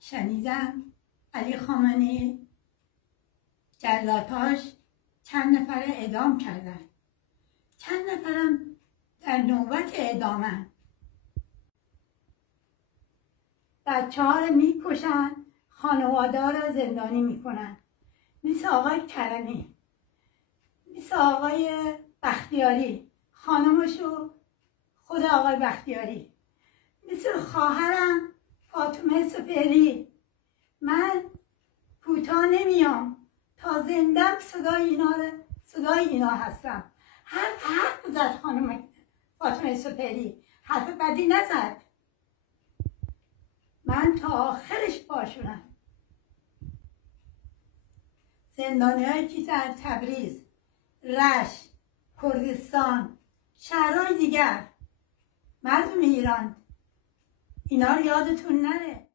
شنیدم علی خامنه‌ای جلادهاش چند نفر اعدام کردن، چند نفرم در نوبت اعدامن. بچه‌ها رو میکشن، خانواده را زندانی میکنن، مثل آقای کرمی، مثل آقای بختیاری، خانمشو خود آقای بختیاری، مثل خواهرم فاطمه سپهری. من کوتاه نمیام، تا زندم صدای اینا هستم. حرف زد خانم فاطمه سپهری، حرف بدی نزد. من تا آخرش باشونم. زندانی‌هایی که در تبریز، رشت، کردستان، شهرهای دیگر، مردم ایران، اینا رو یادتون نره.